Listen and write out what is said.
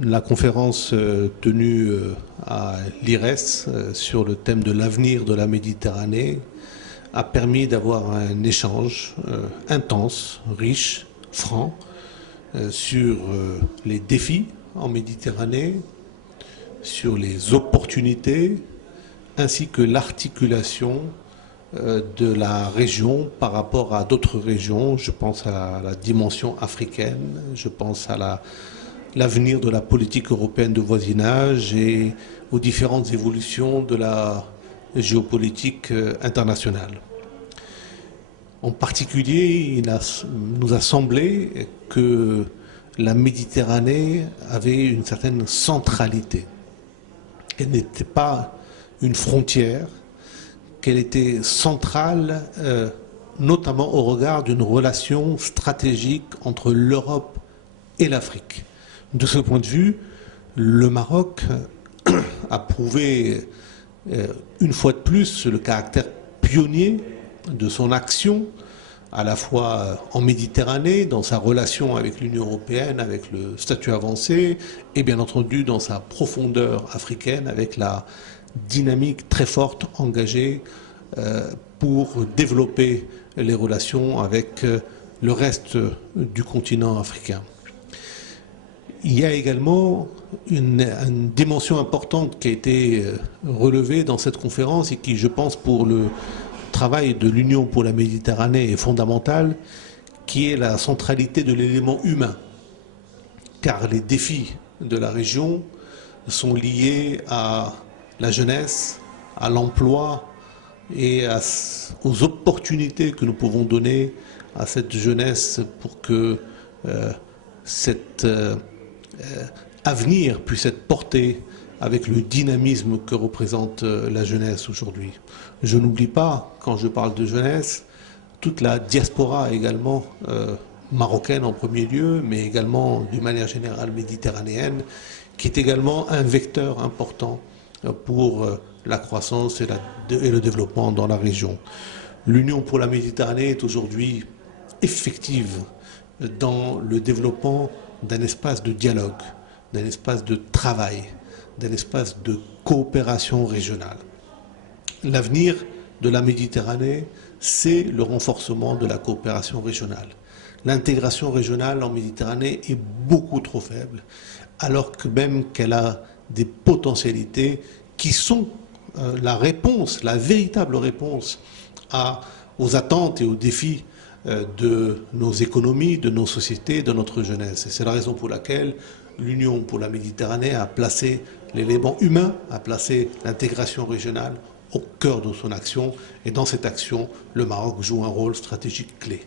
La conférence tenue à l'IRES sur le thème de l'avenir de la Méditerranée a permis d'avoir un échange intense, riche, franc sur les défis en Méditerranée, sur les opportunités, ainsi que l'articulation de la région par rapport à d'autres régions. Je pense à la dimension africaine, je pense à l'avenir de la politique européenne de voisinage et aux différentes évolutions de la géopolitique internationale. En particulier, il nous a semblé que la Méditerranée avait une certaine centralité. Elle n'était pas une frontière, qu'elle était centrale, notamment au regard d'une relation stratégique entre l'Europe et l'Afrique. De ce point de vue, le Maroc a prouvé une fois de plus le caractère pionnier de son action, à la fois en Méditerranée, dans sa relation avec l'Union européenne, avec le statut avancé, et bien entendu dans sa profondeur africaine, avec la dynamique très forte engagée pour développer les relations avec le reste du continent africain. Il y a également une dimension importante qui a été relevée dans cette conférence et qui, je pense, pour le travail de l'Union pour la Méditerranée est fondamentale, qui est la centralité de l'élément humain. Car les défis de la région sont liés à la jeunesse, à l'emploi et aux opportunités que nous pouvons donner à cette jeunesse pour que cet avenir puisse être porté avec le dynamisme que représente la jeunesse aujourd'hui. Je n'oublie pas, quand je parle de jeunesse, toute la diaspora également marocaine en premier lieu, mais également d'une manière générale méditerranéenne, qui est également un vecteur important pour la croissance et le développement dans la région. L'Union pour la Méditerranée est aujourd'hui effective dans le développement d'un espace de dialogue, d'un espace de travail, d'un espace de coopération régionale. L'avenir de la Méditerranée, c'est le renforcement de la coopération régionale. L'intégration régionale en Méditerranée est beaucoup trop faible, alors que même qu'elle a des potentialités qui sont la réponse, la véritable réponse aux attentes et aux défis de nos économies, de nos sociétés, de notre jeunesse. Et c'est la raison pour laquelle l'Union pour la Méditerranée a placé l'élément humain, a placé l'intégration régionale au cœur de son action. Et dans cette action, le Maroc joue un rôle stratégique clé.